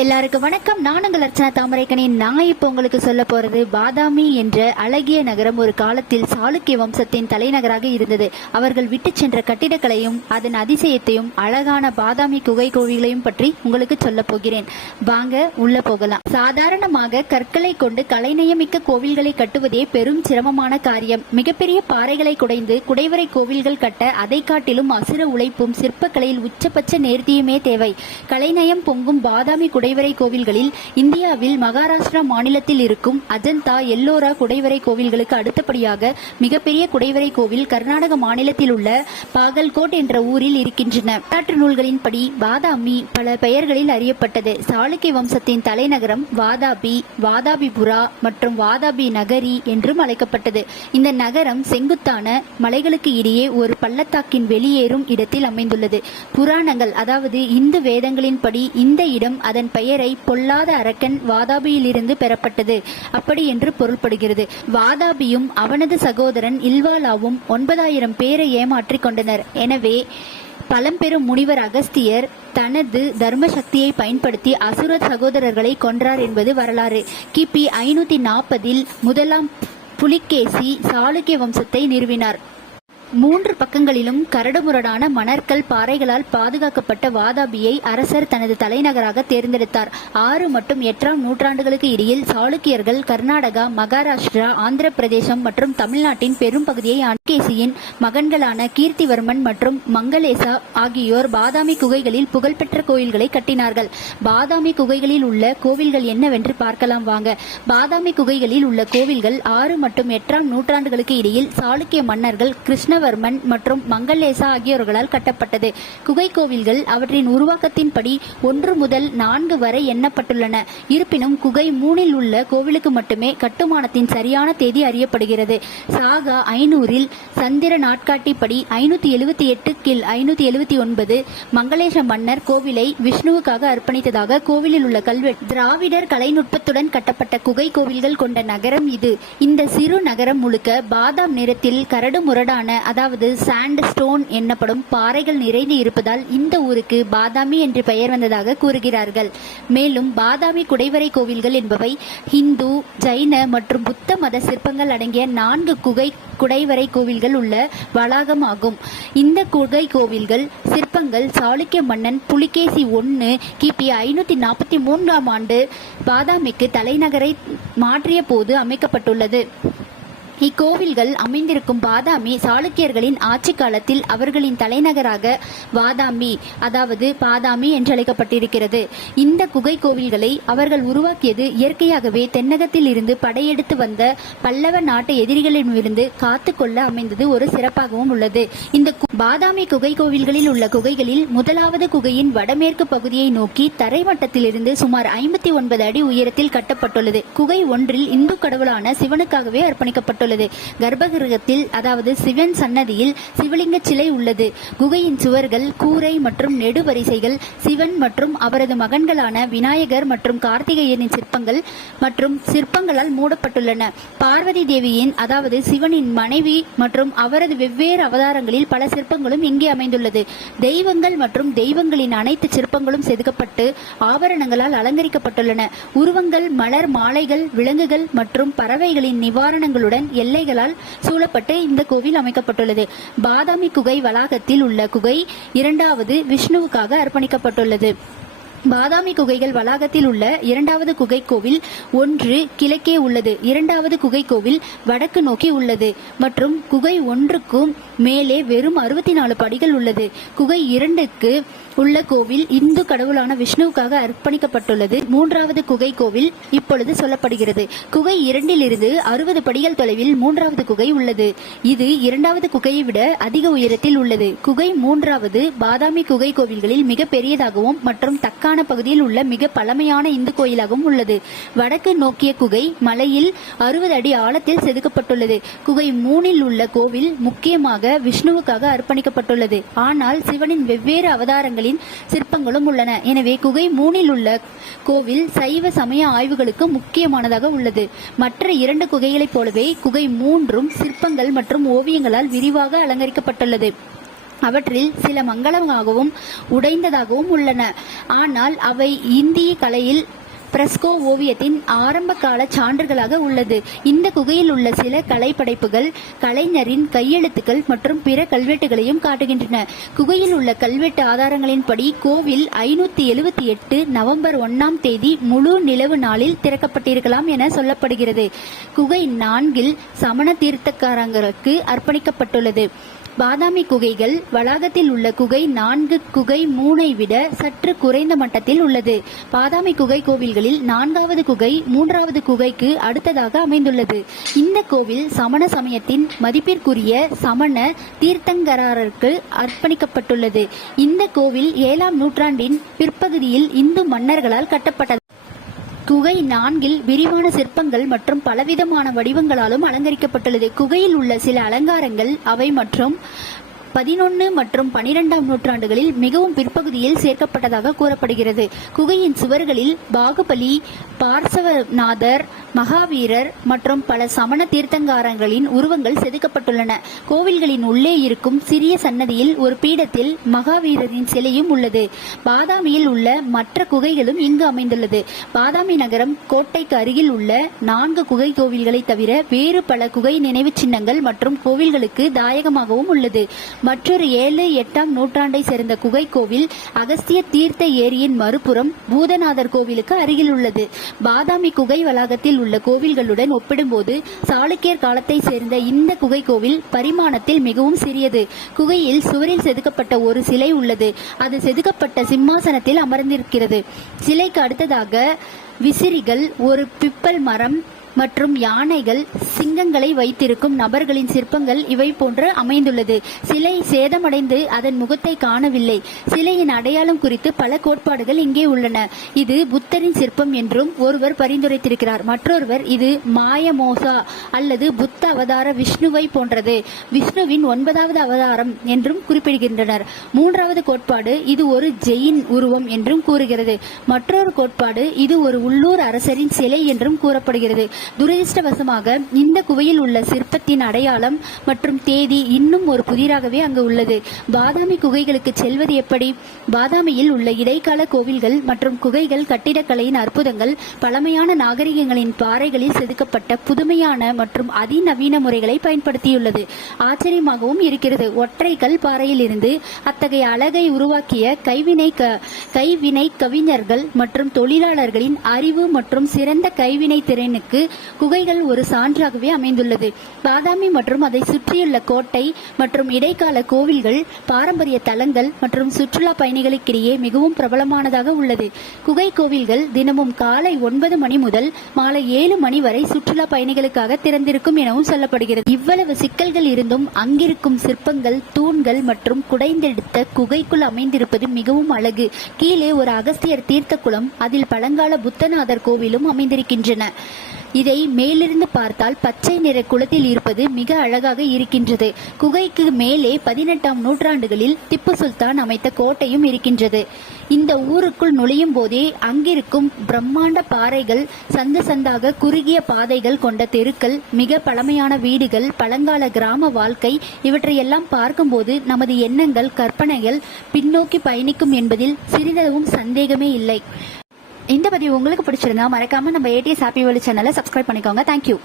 எல்லாருக்கும் வணக்கம். நான் உங்கள் அர்ச்சனா தாமரைக்கணின் நான் இப்போ உங்களுக்கு சொல்ல போறது பாதாமி என்ற அழகிய நகரம் ஒரு காலத்தில் சாளுக்கிய வம்சத்தின் தலைநகராக இருந்தது. அவர்கள் விட்டு சென்ற கட்டிடக்கலையும் அதன் அதிசயத்தையும் அழகான பாதாமி குகை கோவில்களையும் பற்றி உங்களுக்கு சொல்ல போகிறேன். வாங்க உள்ள போகலாம். சாதாரணமாக கற்களை கொண்டு கலைநயமிக்க கோவில்களை கட்டுவதே பெரும் சிரமமான காரியம். மிகப்பெரிய பாறைகளை குடைந்து குடைவரை கோவில்கள் கட்ட அதை காட்டிலும் அசுர உழைப்பும் சிற்பக்கலையில் உச்சபட்ச நேர்த்தியுமே தேவை. கலைநயம் பொங்கும் பாதாமி குடைவரை கோவில்களில் இந்தியாவில் மகாராஷ்டிரா மாநிலத்தில் இருக்கும் அஜந்தா எல்லோரா குடைவரை கோவில்களுக்கு அடுத்தபடியாக மிகப்பெரிய குடைவரை கோவில் கர்நாடக மாநிலத்தில் உள்ள பாகல்கோட் என்ற ஊரில் இருக்கின்றன. வரலாற்று நூல்களின்படி வாதாமி பல பெயர்களில் அறியப்பட்டது. சாளுக்கிய வம்சத்தின் தலைநகரம் வாதாபி வாதாபிபுரா மற்றும் வாதாபி நகரி என்றும் அழைக்கப்பட்டது. இந்த நகரம் செங்குத்தான மலைகளுக்கு இடையே ஒரு பள்ளத்தாக்கின் வெளியேறும் இடத்தில் அமைந்துள்ளது. புராணங்கள் அதாவது இந்து வேதங்களின்படி இந்த இடம் அதன் பெயரை பொல்லாத அரக்கன் வாதாபியிலிருந்து பெறப்பட்டது. அப்படி என்று பொருள்படுகிறது. வாதாபியும் அவனது சகோதரன் இல்வாலாவும் ஒன்பதாயிரம் பேரை ஏமாற்றிக் கொண்டனர். எனவே பழம்பெரும் முனிவர் அகஸ்தியர் தனது தர்ம சக்தியை பயன்படுத்தி அசுர சகோதரர்களை கொன்றார் என்பது வரலாறு. கிபி ஐநூத்தி நாற்பதில் முதலாம் புலிகேசி சாளுக்கிய வம்சத்தை நிறுவினார். மூன்று பக்கங்களிலும் கரடுமுரடான மணற்கல் பாறைகளால் பாதுகாக்கப்பட்ட வாதாபியை அரசர் தனது தலைநகராக தேர்ந்தெடுத்தார். ஆறு மற்றும் எட்டாம் நூற்றாண்டுகளுக்கு இடையில் சாளுக்கியர்கள் கர்நாடகா மகாராஷ்டிரா ஆந்திர பிரதேசம் மற்றும் தமிழ்நாட்டின் பெரும் பகுதியை அன்கேசியின் மகன்களான கீர்த்திவர்மன் மற்றும் மங்களேசா ஆகியோர் பாதாமி குகைகளில் புகழ்பெற்ற கோயில்களை கட்டினார்கள். பாதாமி குகைகளில் உள்ள கோவில்கள் என்னவென்று பார்க்கலாம் வாங்க. பாதாமி குகைகளில் உள்ள கோவில்கள் ஆறு மற்றும் எட்டாம் நூற்றாண்டுகளுக்கு இடையில் சாளுக்கிய மன்னர்கள் கிருஷ்ணவர்மன் மற்றும் மங்களேசா ஆகியோர்களால் கட்டப்பட்டது. குகை கோவில்கள் அவற்றின் உருவாக்கத்தின்படி ஒன்று முதல் நான்கு வரை எண்ணப்பட்டுள்ளன. இருப்பினும் குகை மூணில் உள்ள கோவிலுக்கு மட்டுமே கட்டுமானத்தின் சரியான தேதி அறியப்படுகிறது. சாகா ஐநூறில் சந்திர நாட்காட்டிப்படி ஐநூத்தி எழுபத்தி எட்டு கில் ஐநூத்தி எழுபத்தி ஒன்பது மங்களேச மன்னர் கோவிலை விஷ்ணுவுக்காக அர்ப்பணித்ததாக கோவிலில் உள்ள கல்வெட்டு திராவிடர் கலைநுட்பத்துடன் கட்டப்பட்ட குகை கோவில்கள் கொண்ட நகரம் இது. இந்த சிறு நகரம் முழுக்க பாதாம் நிறத்தில் கரடு முரடான அதாவது சாண்ட் ஸ்டோன் என்னப்படும் பாறைகள் நிறைந்து இருப்பதால் இந்த ஊருக்கு பாதாமி என்று பெயர் வந்ததாக கூறுகிறார்கள். மேலும் பாதாமி குடைவரை கோவில்கள் என்பவை ஹிந்து ஜைன மற்றும் புத்த மத சிற்பங்கள் அடங்கிய நான்கு குகை குடைவரை கோவில்கள் உள்ள வளாகம் ஆகும் இந்த குகை கோவில்கள் சிற்பங்கள் சாளுக்கிய மன்னன் புலிகேசி ஒன்று கிபி ஐநூற்றி நாற்பத்தி மூன்றாம் ஆண்டு பாதாமிக்கு தலைநகரை மாற்றிய போது அமைக்கப்பட்டுள்ளது. இக்கோவில்கள் அமைந்திருக்கும் பாதாமி சாளுக்கியர்களின் ஆட்சி காலத்தில் அவர்களின் தலைநகராக வாதாமி அதாவது பாதாமி என்றழைக்கப்பட்டிருக்கிறது. இந்த குகை கோவில்களை அவர்கள் உருவாக்கியது இயற்கையாகவே தென்னகத்தில் இருந்து படையெடுத்து வந்த பல்லவ நாட்டு எதிரிகளிடமிருந்து காத்துக்கொள்ள அமைந்தது ஒரு சிறப்பாகவும் உள்ளது. இந்த பாதாமி குகை கோவில்களில் உள்ள குகைகளில் முதலாவது குகையின் வடமேற்கு பகுதியை நோக்கி தரைமட்டத்திலிருந்து சுமார் ஐம்பத்தி ஒன்பது அடி உயரத்தில் கட்டப்பட்டுள்ளது. குகை ஒன்றில் இந்து கடவுளான சிவனுக்காகவே அர்ப்பணிக்கப்பட்டுள்ளது. கர்ப்பகிரகத்தில் அதாவது சிவன் சன்னதியில் சிவலிங்க சிலை உள்ளது. குகையின் சுவர்கள் கூரை மற்றும் நெடுவரிசைகள் சிவன் மற்றும் அவரது மகன்களான விநாயகர் மற்றும் கார்த்திகேயனின் சிற்பங்கள் மற்றும் சிற்பங்களால் மூடப்பட்டுள்ளன. பார்வதி தேவியின் அதாவது சிவனின் மனைவி மற்றும் அவரது வெவ்வேறு அவதாரங்களில் பல சிற்பங்களும் இங்கே அமைந்துள்ளது. தெய்வங்கள் மற்றும் தெய்வங்களின் அனைத்து சிற்பங்களும் செதுக்கப்பட்டு ஆபரணங்களால் அலங்கரிக்கப்பட்டுள்ளன. உருவங்கள் மலர் மாலைகள் விலங்குகள் மற்றும் பறவைகளின் நிவாரணங்களுடன் எல்லைகளால் சூழப்பட்டு இந்த கோவில் அமைக்கப்பட்டுள்ளது. பாதாமி குகை வளாகத்தில் உள்ள குகை இரண்டாவது விஷ்ணுவுக்காக அர்ப்பணிக்கப்பட்டுள்ளது. பாதாமி குகைகள் வளாகத்தில் உள்ள இரண்டாவது குகை கோவில் ஒன்று கிழக்கே உள்ளது. இரண்டாவது குகை கோவில் வடக்கு நோக்கி உள்ளது. மற்றும் குகை ஒன்றுக்கும் மேலே வெறும் அறுபத்தி நாலு படிகள் உள்ளது. குகை இரண்டுக்கு உள்ள கோவில் இந்து கடவுளான விஷ்ணுவுக்காக அர்ப்பணிக்கப்பட்டுள்ளது. மூன்றாவது குகை கோவில் இப்பொழுது சொல்லப்படுகிறது. குகை இரண்டிலிருந்து அறுபது படிகள் தொலைவில் மூன்றாவது குகை உள்ளது. இது இரண்டாவது குகையை விட அதிக உயரத்தில் உள்ளது. குகை மூன்றாவது பாதாமி குகை கோவில்களில் மிக பெரியதாகவும் மற்றும் தக்கான பகுதியில் உள்ள மிக பழமையான இந்து கோயிலாகவும் உள்ளது. வடக்கு நோக்கிய குகை மலையில் அறுபது அடி ஆழத்தில் செதுக்கப்பட்டுள்ளது. குகை மூணில் உள்ள கோவில் முக்கியமாக விஷ்ணுவுக்காக அர்ப்பணிக்கப்பட்டுள்ளது. ஆனால் சிவனின் வெவ்வேறு அவதாரங்களின் சிற்பங்களும் உள்ளன. எனவே குகை மூணில் உள்ள கோவில் சைவ சமய ஆய்வுகளுக்கு முக்கியமானதாக உள்ளது. மற்ற இரண்டு குகைகளைப் போலவே குகை மூன்றும் சிற்பங்கள் மற்றும் ஓவியங்களால் விரிவாக அலங்கரிக்கப்பட்டுள்ளது. அவற்றில் சில மங்களமாகவும் உடைந்ததாகவும் உள்ளன. ஆனால் அவை இந்திய கலையில் பிரஸ்கோ ஓவியத்தின் ஆரம்ப கால சான்றுகளாக உள்ளது. இந்த குகையில் உள்ள சில கலைப்படைப்புகள் கலைஞரின் கையெழுத்துக்கள் மற்றும் பிற கல்வெட்டுகளையும் காட்டுகின்றன. குகையில் உள்ள கல்வெட்டு ஆதாரங்களின்படி கோவில் ஐநூத்தி எழுபத்தி எட்டு நவம்பர் ஒன்னாம் தேதி முழு நிலவு நாளில் திறக்கப்பட்டிருக்கலாம் என சொல்லப்படுகிறது. குகை நான்கில் சமண தீர்த்தக்காரங்களுக்கு அர்ப்பணிக்கப்பட்டுள்ளது. பாதாமி குகைகள் வளாகத்தில் உள்ள குகை நான்கு குகை மூனை விட சற்று குறைந்த மட்டத்தில் உள்ளது. பாதாமி குகை கோவில்களில் நான்காவது குகை மூன்றாவது குகைக்கு அடுத்ததாக அமைந்துள்ளது. இந்த கோவில் சமண சமயத்தின் மதிப்பிற்குரிய சமண தீர்த்தங்கரருக்கு அர்ப்பணிக்கப்பட்டுள்ளது. இந்த கோவில் ஏழாம் நூற்றாண்டின் பிற்பகுதியில் இந்து மன்னர்களால் கட்டப்பட்டது. குகை நான்கில் விரிவான சிற்பங்கள் மற்றும் பலவிதமான வடிவங்களாலும் அலங்கரிக்கப்பட்டுள்ளது. குகையில் உள்ள சில அலங்காரங்கள் அவை மற்றும் பதினொன்று மற்றும் பனிரெண்டாம் நூற்றாண்டுகளில் மிகவும் பிற்பகுதியில் சேர்க்கப்பட்டதாக கூறப்படுகிறது. குகையின் சுவர்களில் பாகுபலி பார்சவநாதர் மகாவீரர் மற்றும் பல சமண தீர்த்தங்காரங்களின் உருவங்கள் செதுக்கப்பட்டுள்ளன. கோவில்களின் உள்ளே இருக்கும் சிறிய சன்னதியில் ஒரு பீடத்தில் மகாவீரரின் சிலையும் உள்ளது. பாதாமியில் உள்ள மற்ற குகைகளும் இங்கு அமைந்துள்ளது. பாதாமி நகரம் கோட்டைக்கு அருகில் உள்ள நான்கு குகை கோவில்களை தவிர வேறு பல குகை நினைவு சின்னங்கள் மற்றும் கோவில்களுக்கு தாயகமாகவும் உள்ளது. மற்றொரு ஏழு எட்டாம் நூற்றாண்டை சேர்ந்த குகை கோவில் அகஸ்திய தீர்த்த ஏரியின் மறுபுறம் பூதநாதர் கோவிலுக்கு அருகில் உள்ளது. பாதாமி குகை வளாகத்தில் உள்ள கோவில்களுடன் ஒப்பிடும்போது சாளுக்கியர் காலத்தை சேர்ந்த இந்த குகை கோவில் பரிமாணத்தில் மிகவும் சிறியது. குகையில் சுவரில் செதுக்கப்பட்ட ஒரு சிலை உள்ளது. அது செதுக்கப்பட்ட சிம்மாசனத்தில் அமர்ந்திருக்கிறது. சிலைக்கு அடுத்ததாக விசிறிகள் ஒரு பிப்பல் மரம் மற்றும் யானைகள் சிங்கங்களை வைத்திருக்கும் நபர்களின் சிற்பங்கள் இவை போன்று அமைந்துள்ளது. சிலை சேதமடைந்து அதன் முகத்தை காணவில்லை. சிலையின் அடையாளம் குறித்து பல கோட்பாடுகள் இங்கே உள்ளன. இது புத்தரின் சிற்பம் என்றும் ஒருவர் பரிந்துரைத்திருக்கிறார். மற்றொருவர் இது மாயமோசா அல்லது புத்த அவதார விஷ்ணுவை போன்றது. விஷ்ணுவின் ஒன்பதாவது அவதாரம் என்றும் குறிப்பிடுகின்றனர். மூன்றாவது கோட்பாடு இது ஒரு ஜெயின் உருவம் என்றும் கூறுகிறது. மற்றொரு கோட்பாடு இது ஒரு உள்ளூர் அரசரின் சிலை என்றும் கூறப்படுகிறது. துரதிருஷ்டவசமாக இந்த குவையில் உள்ள சிற்பத்தின் அடையாளம் மற்றும் தேதி இன்னும் ஒரு புதிராகவே அங்கு உள்ளது. பாதாமி குகைகளுக்கு செல்வது எப்படி? பாதாமியில் உள்ள இடைக்கால கோவில்கள் மற்றும் குகைகள் கட்டிடக்கலையின் அற்புதங்கள் பழமையான நாகரிகங்களின் பாறைகளில் செதுக்கப்பட்ட புதுமையான மற்றும் அதிநவீன முறைகளை பயன்படுத்தியுள்ளது. ஆச்சரியமாகவும் இருக்கிறது. ஒற்றை கல் பாறையில் இருந்து அத்தகைய அழகை உருவாக்கிய கைவினை க கைவினை கவிஞர்கள் மற்றும் தொழிலாளர்களின் அறிவு மற்றும் சிறந்த கைவினை திறனுக்கு குகைகள் ஒரு சான்றாகவே அமைந்துள்ளது. பாதாமி மற்றும் அதை சுற்றியுள்ள கோட்டை மற்றும் இடைக்கால கோவில்கள் பாரம்பரிய தலங்கள் மற்றும் சுற்றுலா பயணிகளுக்கிடையே மிகவும் பிரபலமானதாக உள்ளது. குகை கோவில்கள் தினமும் காலை ஒன்பது மணி முதல் மாலை ஏழு மணி வரை சுற்றுலா பயணிகளுக்காக திறந்திருக்கும் எனவும் சொல்லப்படுகிறது. இவ்வளவு சிக்கல்கள் இருந்தும் அங்கிருக்கும் சிற்பங்கள் தூண்கள் மற்றும் குடைந்தெடுத்த குகைக்குள் அமைந்திருப்பது மிகவும் அழகு. கீழே ஒரு அகஸ்தியர் தீர்த்த குளம் அதில் பழங்கால புத்தநாதர் கோவிலும் அமைந்திருக்கின்றன. இதை மேலிருந்து பார்த்தால் பச்சை நிற குளத்தில் இருப்பது மிக அழகாக இருக்கின்றது. குகைக்கு மேலே பதினெட்டாம் நூற்றாண்டுகளில் திப்பு சுல்தான் அமைத்த கோட்டையும் இருக்கின்றது. இந்த ஊருக்குள் நுழையும் போதே அங்கிருக்கும் பிரம்மாண்ட பாறைகள் சந்து சந்தாக குறுகிய பாதைகள் கொண்ட தெருக்கள் மிக பழமையான வீடுகள் பழங்கால கிராம வாழ்க்கை இவற்றையெல்லாம் பார்க்கும்போது நமது எண்ணங்கள் கற்பனைகள் பின்னோக்கி பயணிக்கும் என்பதில் சிறிதளவும் சந்தேகமே இல்லை. இந்த பதிவு உங்களுக்கு பிடிச்சிருந்தா மறக்காம நம்ம ஏடிஎஸ் ஹாப்பி வேர்ல்டு சேனலை சப்ஸ்கிரைப் பண்ணிக்கோங்க. Thank you